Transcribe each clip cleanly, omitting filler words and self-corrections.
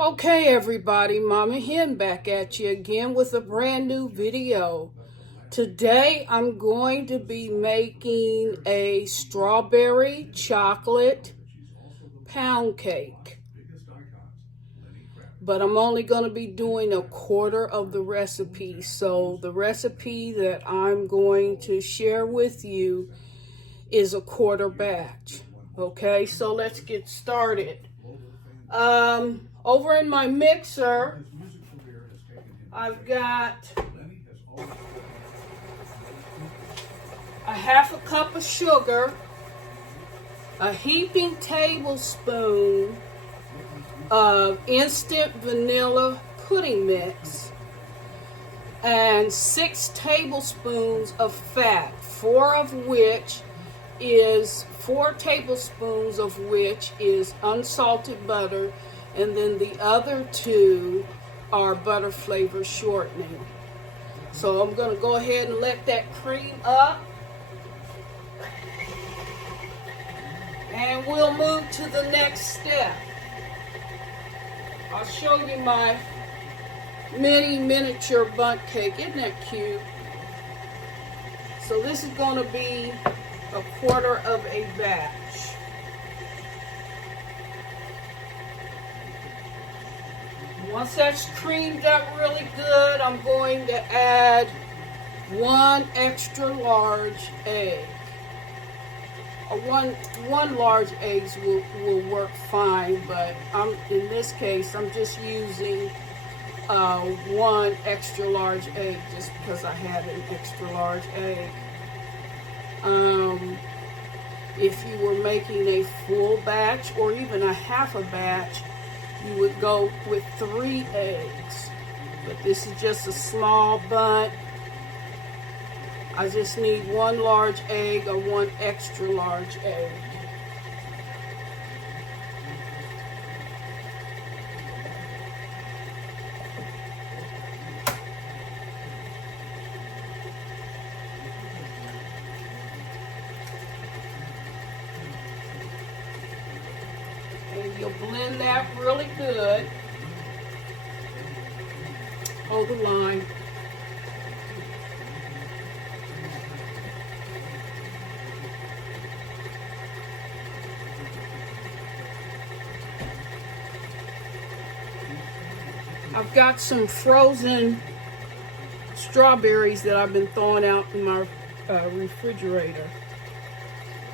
Okay, everybody, Mama Hen back at you again with a brand new video. Today I'm going to be making a strawberry chocolate pound cake. But I'm only going to be doing a quarter of the recipe. So the recipe that I'm going to share with you is a quarter batch. Okay, so let's get started. Over in my mixer, I've got a half a cup of sugar, a heaping tablespoon of instant vanilla pudding mix, and 6 tablespoons of fat, 4 tablespoons of which is unsalted butter, and then the other 2 are butter flavor shortening. So I'm going to go ahead and let that cream up, and we'll move to the next step. I'll show you my mini miniature bundt cake. Isn't that cute? So this is going to be a quarter of a batch. Once that's creamed up really good, I'm going to add 1 extra large egg. One large egg will work fine, but in this case I'm just using 1 extra large egg just because I have an extra large egg. If you were making a full batch or even a half a batch, you would go with 3 eggs. But this is just a small bundt. I just need 1 large egg or 1 extra large egg. And you'll blend that really good. Hold the line. I've got some frozen strawberries that I've been thawing out in my refrigerator.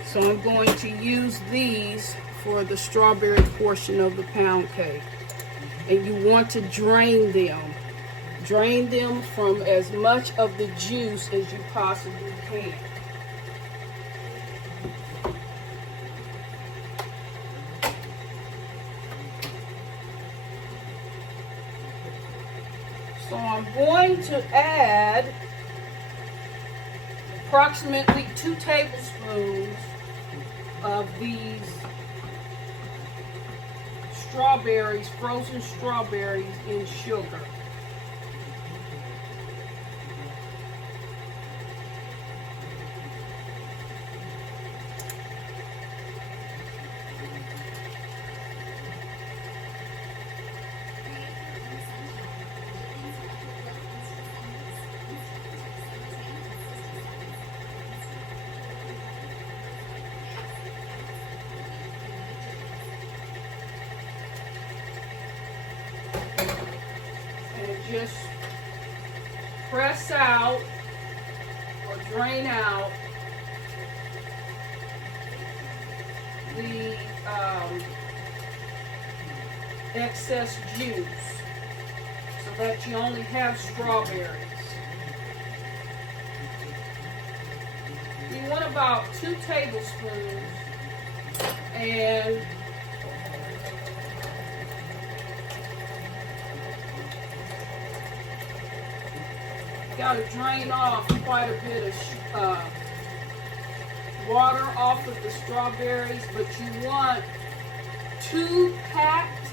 So I'm going to use these for the strawberry portion of the pound cake. And you want to drain them. Drain them from as much of the juice as you possibly can. So I'm going to add approximately 2 tablespoons of these strawberries, frozen strawberries in sugar. Just press out or drain out the excess juice so that you only have strawberries. You want about 2 tablespoons, and got to drain off quite a bit of water off of the strawberries, but you want 2 packed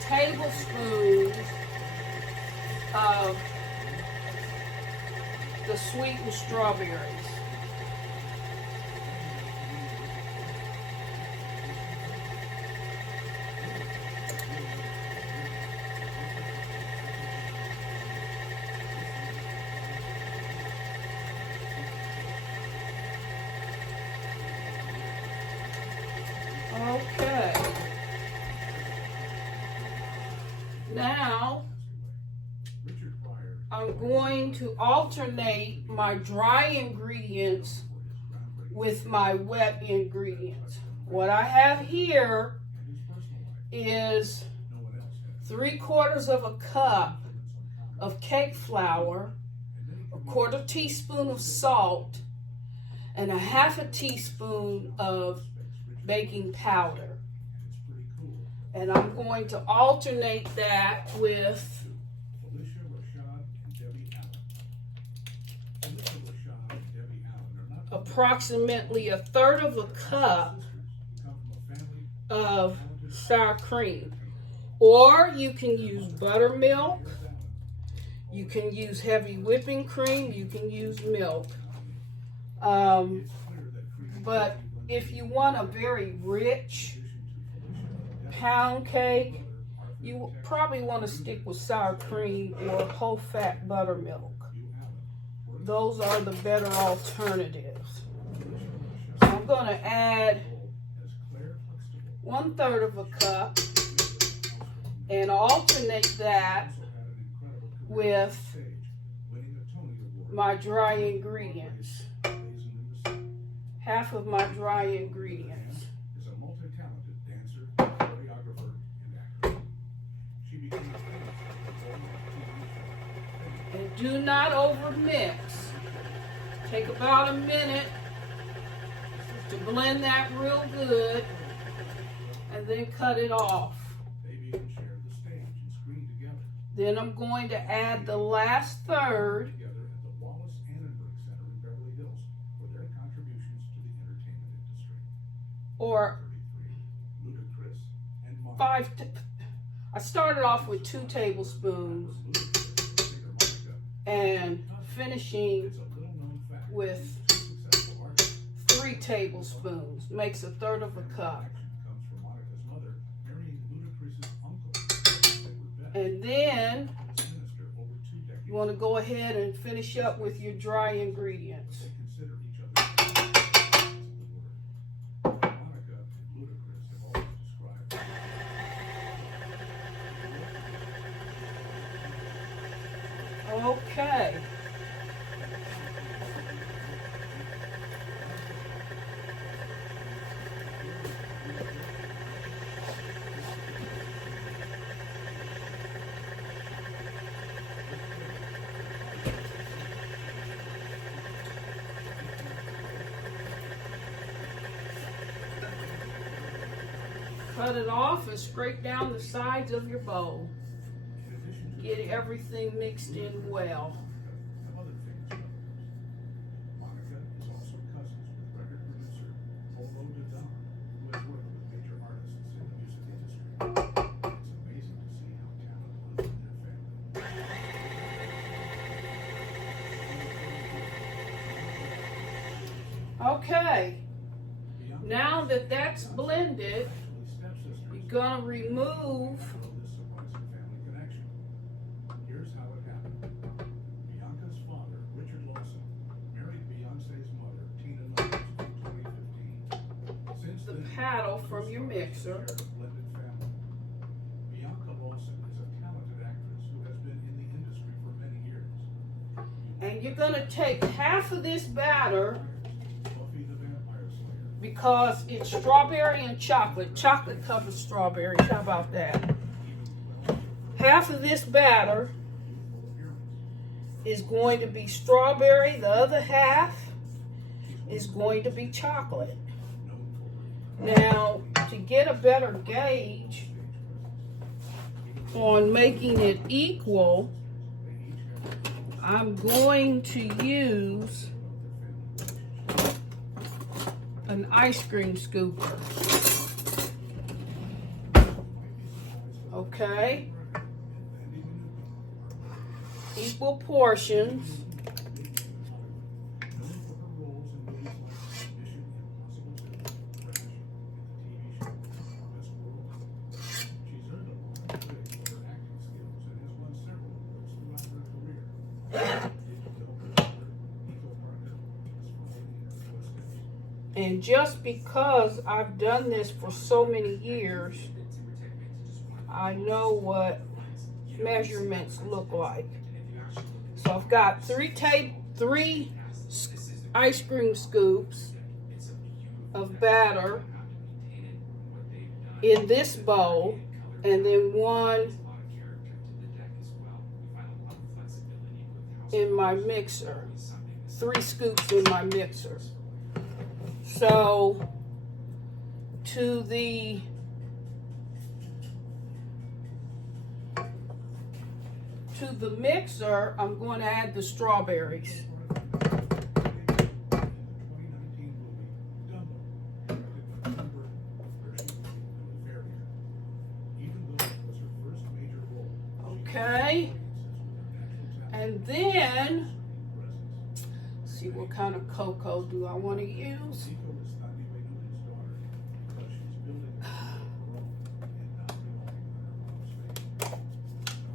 tablespoons of the sweetened strawberries. Now, I'm going to alternate my dry ingredients with my wet ingredients. What I have here is 3/4 of a cup of cake flour, 1/4 teaspoon of salt, and 1/2 teaspoon of baking powder. And I'm going to alternate that with approximately 1/3 of a cup of sour cream. Or you can use buttermilk, you can use heavy whipping cream, you can use milk. But if you want a very rich pound cake, you probably want to stick with sour cream or whole fat buttermilk. Those are the better alternatives. So I'm going to add 1/3 of a cup and alternate that with my dry ingredients. 1/2 of my dry ingredients. And do not overmix. Take about a minute to blend that real good and then cut it off. Then I'm going to add the last third, or I started off with 2 tablespoons and finishing with 3 tablespoons. Makes 1/3 of a cup. And then you want to go ahead and finish up with your dry ingredients. Okay. Cut it off and scrape down the sides of your bowl. Get everything mixed in well. Okay, now that that's blended, you're going to remove the paddle from your mixer. And you're going to take 1/2 of this batter, because it's strawberry and chocolate. Chocolate covers strawberries. How about that? 1/2 of this batter is going to be strawberry. The other 1/2 is going to be chocolate. Now, to get a better gauge on making it equal, I'm going to use an ice cream scooper. Okay. Equal portions. And just because I've done this for so many years, I know what measurements look like. So I've got three ice cream scoops of batter in this bowl, and then one in my mixer. 3 scoops in my mixer. So to the mixer, I'm going to add the strawberries. Okay. And then, see what kind of cocoa do I want to use.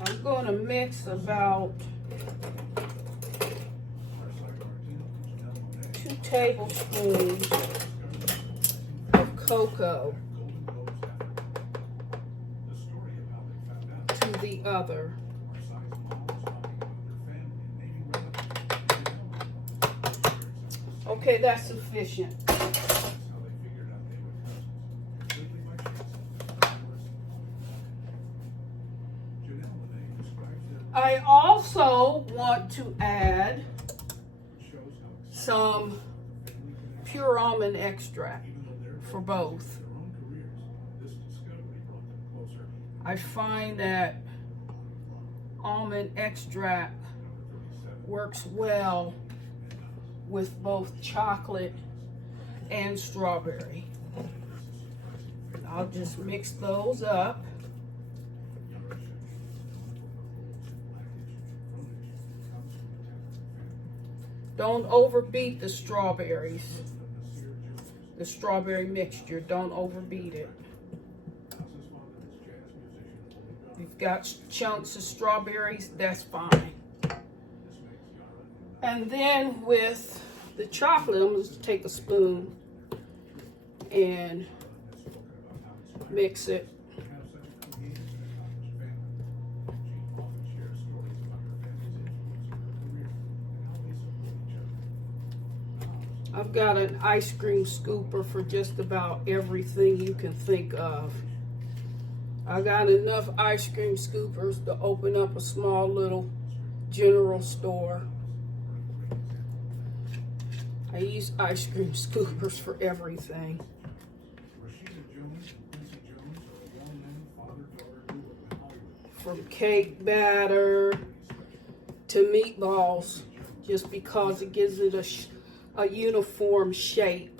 I'm going to mix about 2 tablespoons of cocoa to the other. Okay, that's sufficient. I also want to add some pure almond extract for both. I find that almond extract works well with both chocolate and strawberry. I'll just mix those up. Don't overbeat the strawberries. The strawberry mixture, don't overbeat it. If you've got chunks of strawberries, that's fine. And then with the chocolate, I'm going to take a spoon and mix it. I've got an ice cream scooper for just about everything you can think of. I got enough ice cream scoopers to open up a small little general store. I use ice cream scoopers for everything. From cake batter to meatballs, just because it gives it a uniform shape.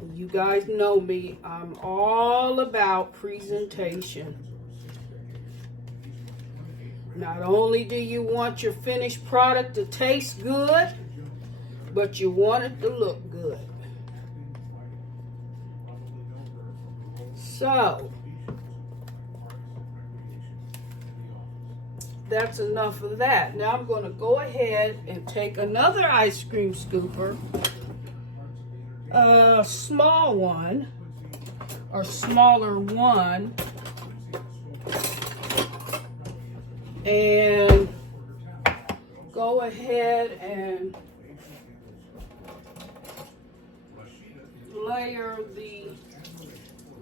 And you guys know me, I'm all about presentation. Not only do you want your finished product to taste good, but you want it to look good. So, that's enough of that. Now I'm going to go ahead and take another ice cream scooper, a small one, or smaller one, and go ahead and layer the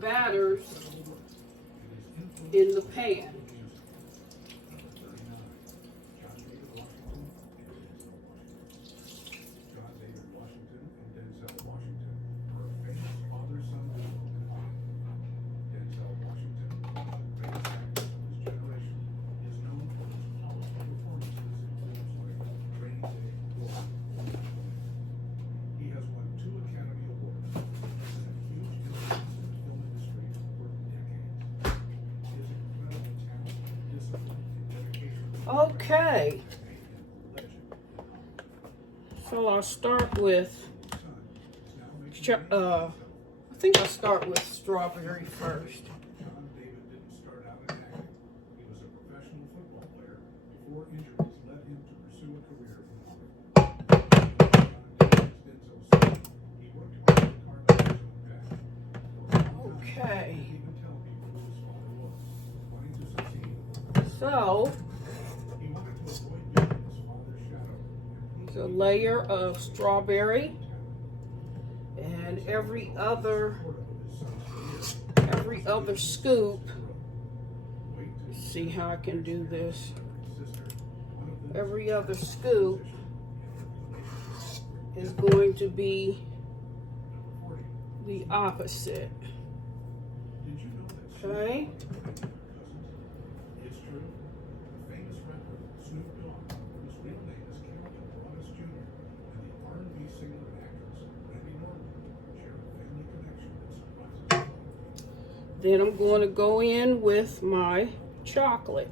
batters in the pan. Okay, so I'll start with, I think I'll start with strawberry first. Okay. So, it's a layer of strawberry, and every other scoop. Let's see how I can do this. Every other scoop is going to be the opposite. Okay. Then I'm going to go in with my chocolate.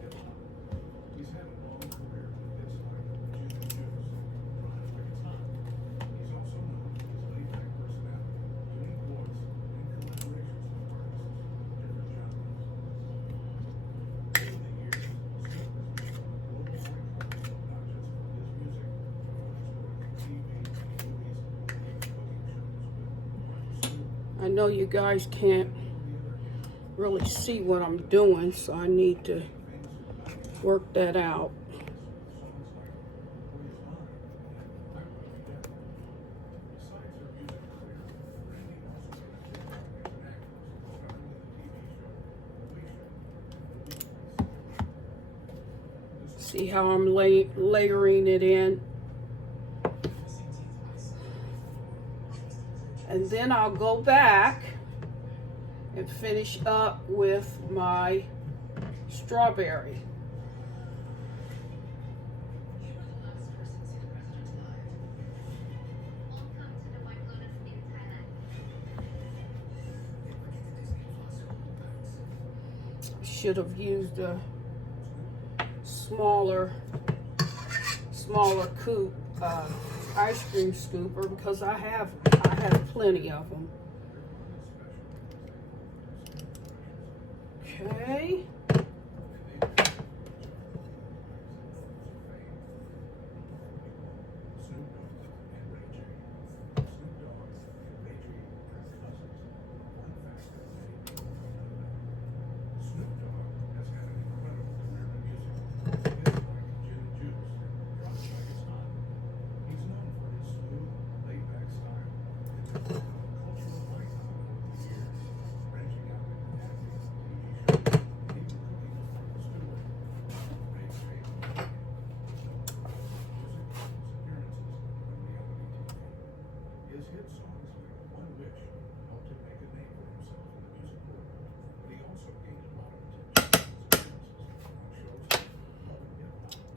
I know you guys can't really see what I'm doing, so I need to work that out. See how I'm layering it in? And then I'll go back and finish up with my strawberry. Should have used a smaller scoop, ice cream scooper, because I have plenty of them. Okay.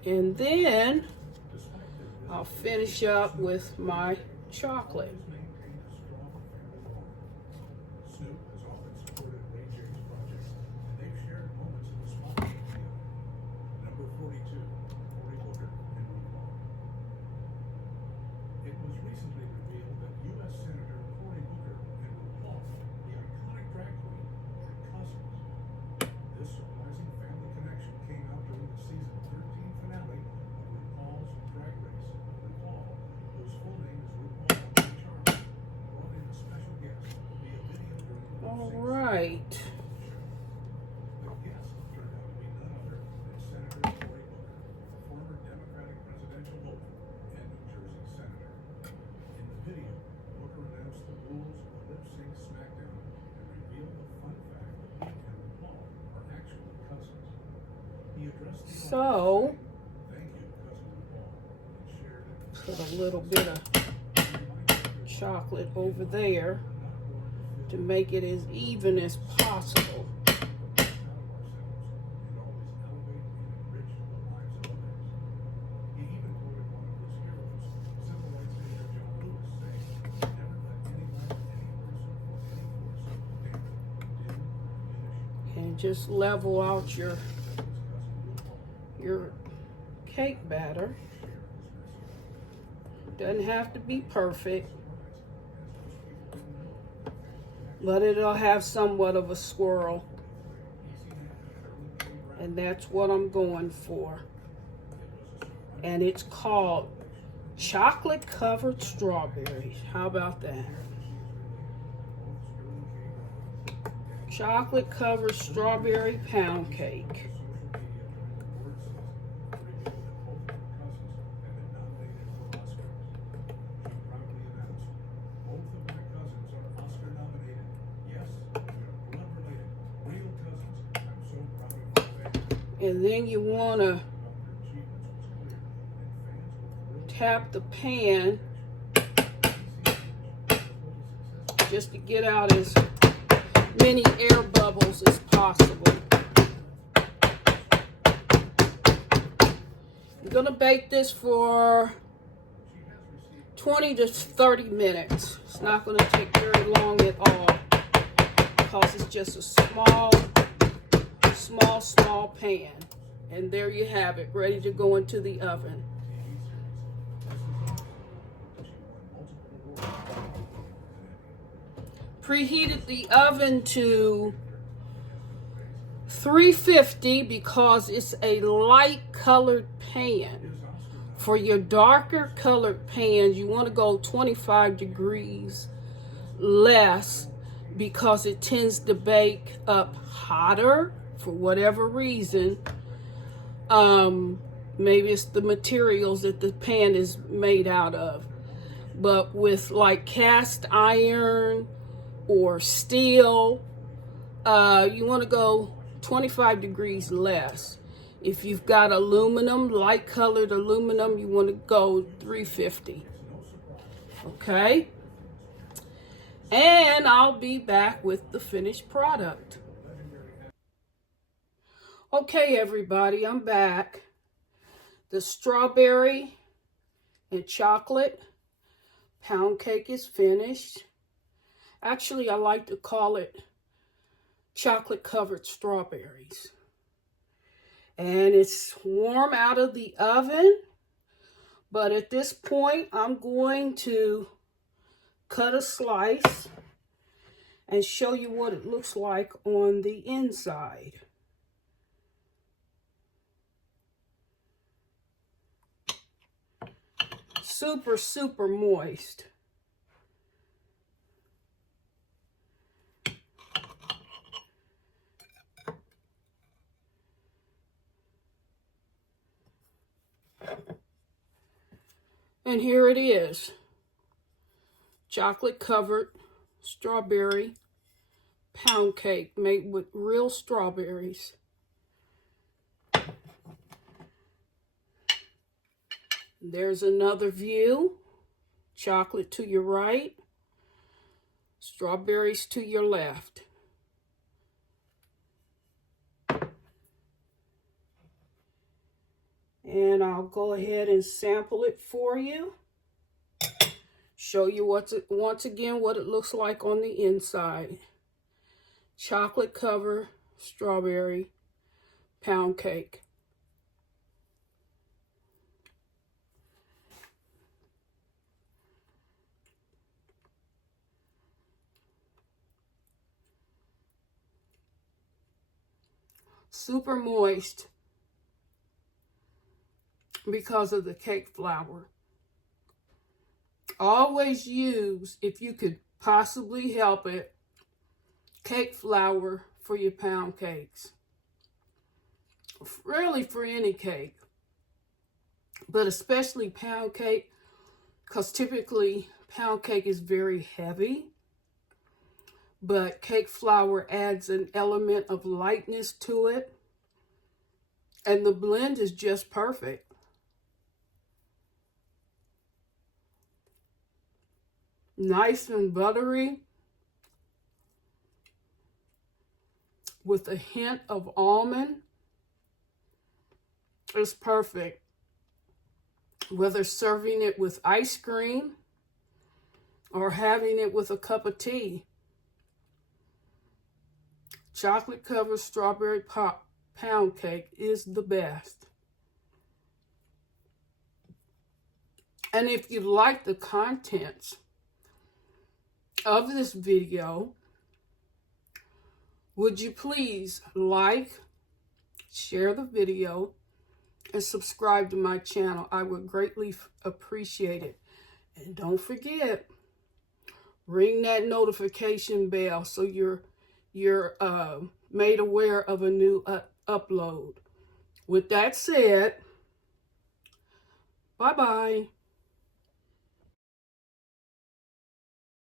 And then I'll finish up with my chocolate. All right. So, put a little bit of chocolate over there to make it as even as possible. And just level out your cake batter. Doesn't have to be perfect, but it'll have somewhat of a swirl, and that's what I'm going for. And it's called chocolate covered strawberries. How about that? Chocolate covered strawberry pound cake. And then you want to tap the pan just to get out as many air bubbles as possible. I'm going to bake this for 20 to 30 minutes. It's not going to take very long at all because it's just a small pan. And there you have it, ready to go into the oven. Preheated the oven to 350 because it's a light colored pan. For your darker colored pans, you want to go 25 degrees less because it tends to bake up hotter for whatever reason. Maybe it's the materials that the pan is made out of. But with like cast iron or steel, you want to go 25 degrees less. If you've got aluminum, light colored aluminum, you want to go 350. Okay? And I'll be back with the finished product. Okay, everybody, I'm back. The strawberry and chocolate pound cake is finished. Actually, I like to call it chocolate covered strawberries. And it's warm out of the oven, but at this point, I'm going to cut a slice and show you what it looks like on the inside. Super, super moist. And here it is. Chocolate covered strawberry pound cake made with real strawberries. There's another view. Chocolate to your right, strawberries to your left. And I'll go ahead and sample it for you. Show you once again what it looks like on the inside. Chocolate covered strawberry pound cake. Super moist because of the cake flour. Always use, if you could possibly help it, cake flour for your pound cakes. Really for any cake, but especially pound cake, because typically pound cake is very heavy, but cake flour adds an element of lightness to it, and the blend is just perfect. Nice and buttery with a hint of almond. It's perfect. Whether serving it with ice cream or having it with a cup of tea. Chocolate covered strawberry pound cake is the best. And if you like the contents of this video, would you please like, share the video, and subscribe to my channel? I would greatly appreciate it. And don't forget, ring that notification bell so you're made aware of a new upload. With that said, bye-bye.